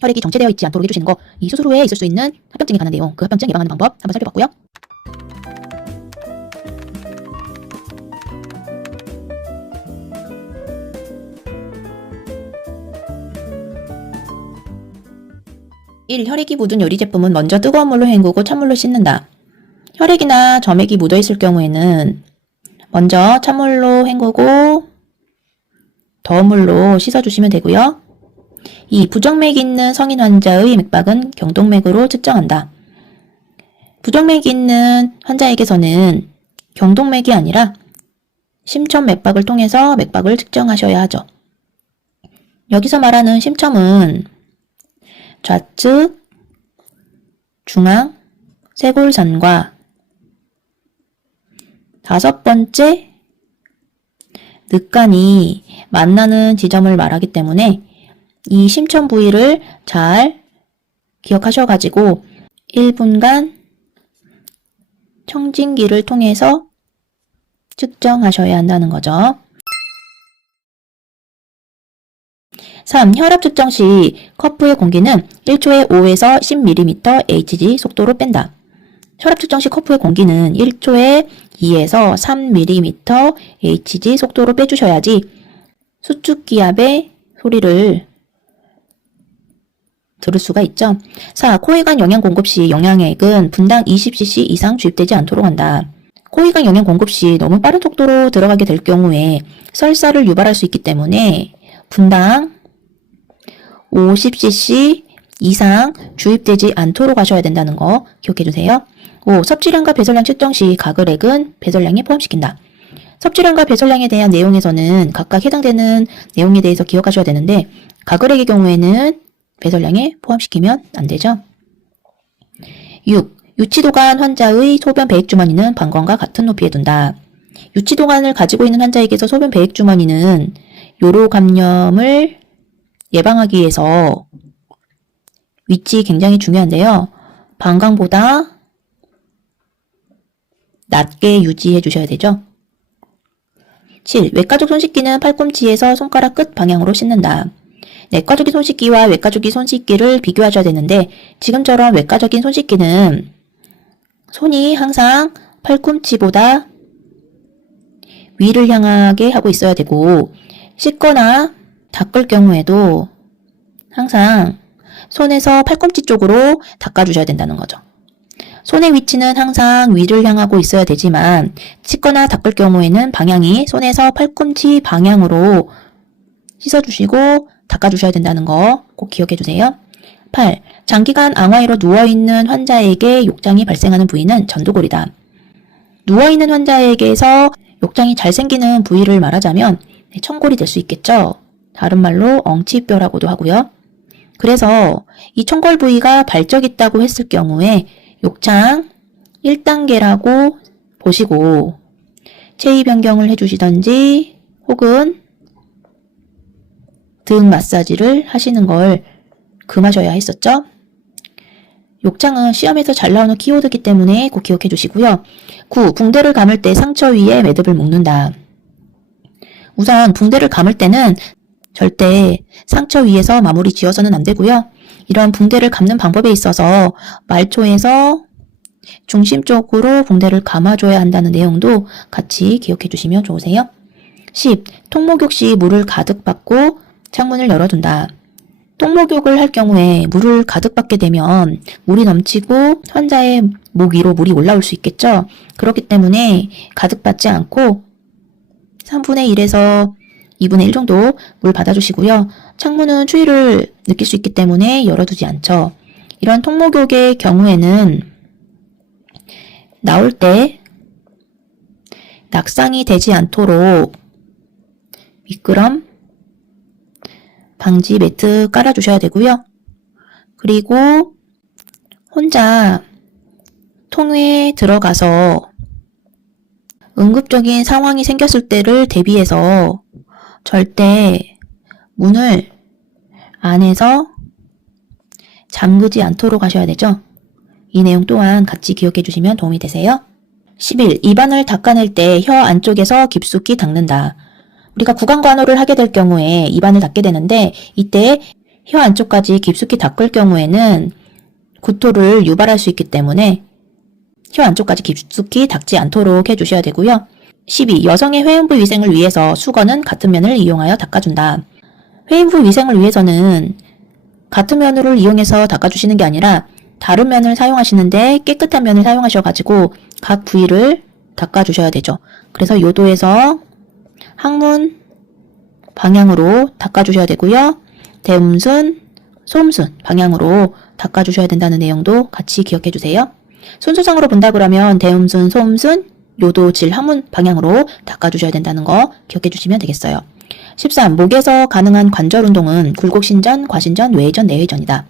혈액이 정체되어 있지 않도록 해주시는 거, 이 수술 후에 있을 수 있는 합병증에 관한 내용, 그 합병증 예방하는 방법 한번 살펴봤고요. 혈액이 묻은 요리 제품은 먼저 뜨거운 물로 헹구고 찬물로 씻는다. 혈액이나 점액이 묻어있을 경우에는 먼저 찬물로 헹구고 더운 물로 씻어주시면 되고요. 이 부정맥이 있는 성인 환자의 맥박은 경동맥으로 측정한다. 부정맥이 있는 환자에게서는 경동맥이 아니라 심첨 맥박을 통해서 맥박을 측정하셔야 하죠. 여기서 말하는 심첨은 좌측, 중앙, 쇄골선과 5번째 늑간이 만나는 지점을 말하기 때문에 이 심천 부위를 잘 기억하셔가지고 1분간 청진기를 통해서 측정하셔야 한다는 거죠. 3. 혈압 측정 시 커프의 공기는 1초에 5에서 10ml Hg 속도로 뺀다. 혈압 측정 시 커프의 공기는 1초에 2에서 3ml Hg 속도로 빼주셔야지 수축기압의 소리를 들을 수가 있죠. 4. 코에관 영양 공급 시 영양액은 분당 20cc 이상 주입되지 않도록 한다. 코에관 영양 공급 시 너무 빠른 속도로 들어가게 될 경우에 설사를 유발할 수 있기 때문에 분당 50cc 이상 주입되지 않도록 하셔야 된다는 거 기억해 주세요. 5. 섭취량과 배설량 측정 시 가글액은 배설량에 포함시킨다. 섭취량과 배설량에 대한 내용에서는 각각 해당되는 내용에 대해서 기억하셔야 되는데 가글액의 경우에는 배설량에 포함시키면 안 되죠. 6. 유치도간 환자의 소변 배액주머니는 방광과 같은 높이에 둔다. 유치도간을 가지고 있는 환자에게서 소변 배액주머니는 요로 감염을 예방하기 위해서 위치 굉장히 중요한데요. 방광보다 낮게 유지해 주셔야 되죠. 7. 외과적 손씻기는 팔꿈치에서 손가락 끝 방향으로 씻는다. 내과적인 손씻기와 외과적인 손씻기를 비교하셔야 되는데 지금처럼 외과적인 손씻기는 손이 항상 팔꿈치보다 위를 향하게 하고 있어야 되고 씻거나 닦을 경우에도 항상 손에서 팔꿈치 쪽으로 닦아주셔야 된다는 거죠. 손의 위치는 항상 위를 향하고 있어야 되지만 씻거나 닦을 경우에는 방향이 손에서 팔꿈치 방향으로 씻어주시고 닦아주셔야 된다는 거 꼭 기억해 주세요. 8. 장기간 앙화이로 누워있는 환자에게 욕장이 발생하는 부위는 전두골이다. 누워있는 환자에게서 욕장이 잘 생기는 부위를 말하자면 청골이 될 수 있겠죠. 다른 말로 엉치뼈라고도 하고요. 그래서 이 청골 부위가 발적 있다고 했을 경우에 욕창 1단계라고 보시고 체위 변경을 해주시던지 혹은 등 마사지를 하시는 걸 금하셔야 했었죠. 욕창은 시험에서 잘 나오는 키워드이기 때문에 꼭 기억해 주시고요. 9. 붕대를 감을 때 상처 위에 매듭을 묶는다. 우선 붕대를 감을 때는 절대 상처 위에서 마무리 지어서는 안 되고요. 이런 붕대를 감는 방법에 있어서 말초에서 중심 쪽으로 붕대를 감아줘야 한다는 내용도 같이 기억해 주시면 좋으세요. 10. 통목욕 시 물을 가득 받고 창문을 열어둔다. 통목욕을 할 경우에 물을 가득 받게 되면 물이 넘치고 환자의 목 위로 물이 올라올 수 있겠죠. 그렇기 때문에 가득 받지 않고 3분의 1에서 2분의 1 정도 물 받아주시고요. 창문은 추위를 느낄 수 있기 때문에 열어두지 않죠. 이런 통목욕의 경우에는 나올 때 낙상이 되지 않도록 미끄럼 방지 매트 깔아주셔야 되고요. 그리고 혼자 통에 들어가서 응급적인 상황이 생겼을 때를 대비해서 절대 문을 안에서 잠그지 않도록 하셔야 되죠. 이 내용 또한 같이 기억해 주시면 도움이 되세요. 11. 입안을 닦아낼 때 혀 안쪽에서 깊숙이 닦는다. 우리가 구강관호를 하게 될 경우에 입안을 닦게 되는데 이때 혀 안쪽까지 깊숙이 닦을 경우에는 구토를 유발할 수 있기 때문에 혀 안쪽까지 깊숙이 닦지 않도록 해주셔야 되고요. 12. 여성의 회음부 위생을 위해서 수건은 같은 면을 이용하여 닦아준다. 회음부 위생을 위해서는 같은 면을 이용해서 닦아주시는 게 아니라 다른 면을 사용하시는데 깨끗한 면을 사용하셔가지고 각 부위를 닦아주셔야 되죠. 그래서 요도에서 항문 방향으로 닦아주셔야 되고요. 대음순, 소음순 방향으로 닦아주셔야 된다는 내용도 같이 기억해 주세요. 순서상으로 본다 그러면 대음순, 소음순, 요도, 질, 항문 방향으로 닦아주셔야 된다는 거 기억해 주시면 되겠어요. 13. 목에서 가능한 관절 운동은 굴곡신전, 과신전, 외회전, 내회전이다.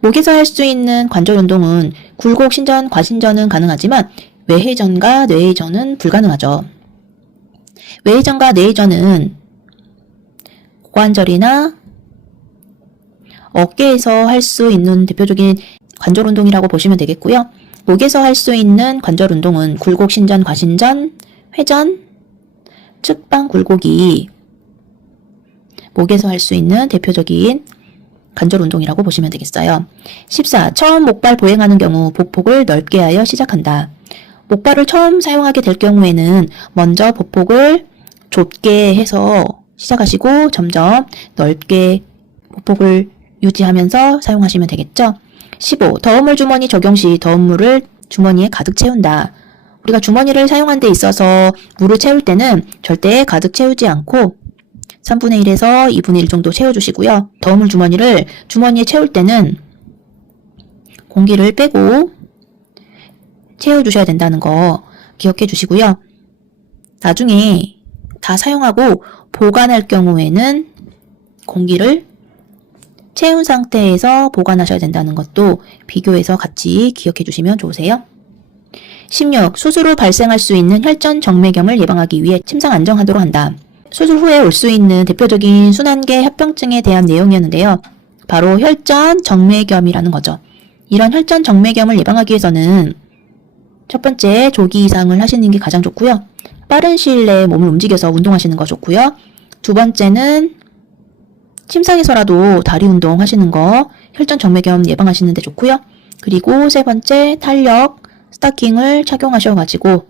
목에서 할 수 있는 관절 운동은 굴곡신전, 과신전은 가능하지만 외회전과 내회전은 불가능하죠. 외회전과 내회전은 고관절이나 어깨에서 할 수 있는 대표적인 관절 운동이라고 보시면 되겠고요. 목에서 할 수 있는 관절 운동은 굴곡신전, 과신전, 회전, 측방 굴곡이 목에서 할 수 있는 대표적인 관절 운동이라고 보시면 되겠어요. 14. 처음 목발 보행하는 경우 보폭을 넓게 하여 시작한다. 목발을 처음 사용하게 될 경우에는 먼저 보폭을 좁게 해서 시작하시고 점점 넓게 보폭을 유지하면서 사용하시면 되겠죠. 15. 더운물 주머니 적용 시 더운물을 주머니에 가득 채운다. 우리가 주머니를 사용한 데 있어서 물을 채울 때는 절대 가득 채우지 않고 3분의 1에서 2분의 1 정도 채워주시고요. 더운물 주머니를 주머니에 채울 때는 공기를 빼고 채워주셔야 된다는 거 기억해 주시고요. 나중에 다 사용하고 보관할 경우에는 공기를 채운 상태에서 보관하셔야 된다는 것도 비교해서 같이 기억해 주시면 좋으세요. 16. 수술 후 발생할 수 있는 혈전 정맥염을 예방하기 위해 침상 안정하도록 한다. 수술 후에 올 수 있는 대표적인 순환계 합병증에 대한 내용이었는데요. 바로 혈전 정맥염이라는 거죠. 이런 혈전 정맥염을 예방하기 위해서는 첫 번째, 조기 이상을 하시는 게 가장 좋고요. 빠른 시일 내에 몸을 움직여서 운동하시는 거 좋고요. 두 번째는 침상에서라도 다리 운동 하시는 거 혈전 정맥염 예방하시는 데 좋고요. 그리고 세 번째, 탄력 스타킹을 착용하셔가지고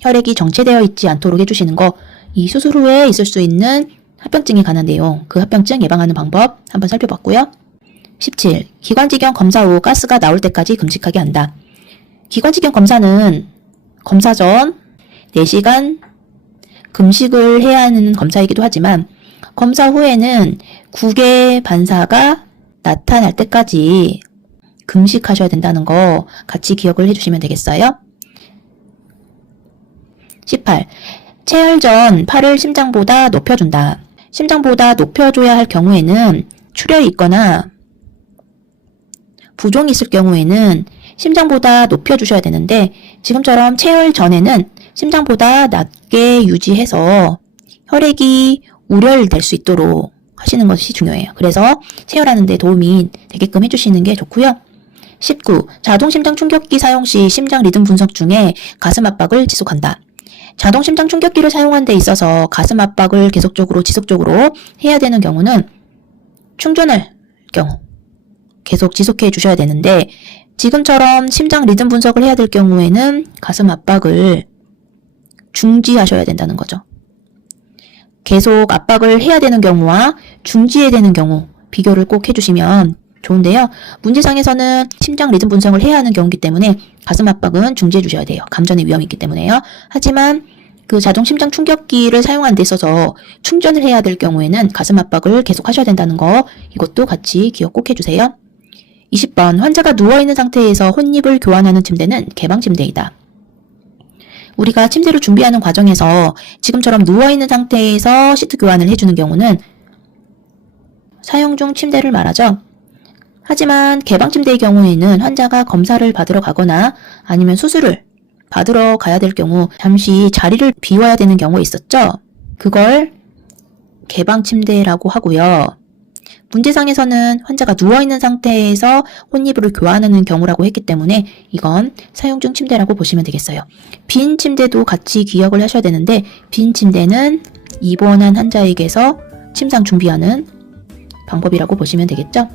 혈액이 정체되어 있지 않도록 해주시는 거, 이 수술 후에 있을 수 있는 합병증에 관한 내용, 그 합병증 예방하는 방법 한번 살펴봤고요. 17. 기관지경 검사 후 가스가 나올 때까지 금식하게 한다. 기관지경 검사는 검사 전 4시간 금식을 해야 하는 검사이기도 하지만 검사 후에는 국의 반사가 나타날 때까지 금식하셔야 된다는 거 같이 기억을 해주시면 되겠어요. 18. 체열 전 팔을 심장보다 높여준다. 심장보다 높여줘야 할 경우에는 출혈이 있거나 부종이 있을 경우에는 심장보다 높여주셔야 되는데 지금처럼 체열 전에는 심장보다 낮게 유지해서 혈액이 우려될 수 있도록 하시는 것이 중요해요. 그래서 체열하는 데 도움이 되게끔 해주시는 게 좋고요. 19. 자동 심장 충격기 사용 시 심장 리듬 분석 중에 가슴 압박을 지속한다. 자동 심장 충격기를 사용한 데 있어서 가슴 압박을 계속적으로 지속적으로 해야 되는 경우는 충전할 경우 계속 지속해 주셔야 되는데 지금처럼 심장 리듬 분석을 해야 될 경우에는 가슴 압박을 중지하셔야 된다는 거죠. 계속 압박을 해야 되는 경우와 중지해야 되는 경우 비교를 꼭 해주시면 좋은데요. 문제상에서는 심장 리듬 분석을 해야 하는 경우이기 때문에 가슴 압박은 중지해 주셔야 돼요. 감전의 위험이 있기 때문에요. 하지만 그 자동 심장 충격기를 사용하는 데 있어서 충전을 해야 될 경우에는 가슴 압박을 계속 하셔야 된다는 거, 이것도 같이 기억 꼭 해주세요. 20번, 환자가 누워있는 상태에서 혼입을 교환하는 침대는 개방 침대이다. 우리가 침대를 준비하는 과정에서 지금처럼 누워있는 상태에서 시트 교환을 해주는 경우는 사용 중 침대를 말하죠. 하지만 개방 침대의 경우에는 환자가 검사를 받으러 가거나 아니면 수술을 받으러 가야 될 경우 잠시 자리를 비워야 되는 경우가 있었죠. 그걸 개방 침대라고 하고요. 문제상에서는 환자가 누워있는 상태에서 혼이불을 교환하는 경우라고 했기 때문에 이건 사용 중 침대라고 보시면 되겠어요. 빈 침대도 같이 기억을 하셔야 되는데 빈 침대는 입원한 환자에게서 침상 준비하는 방법이라고 보시면 되겠죠?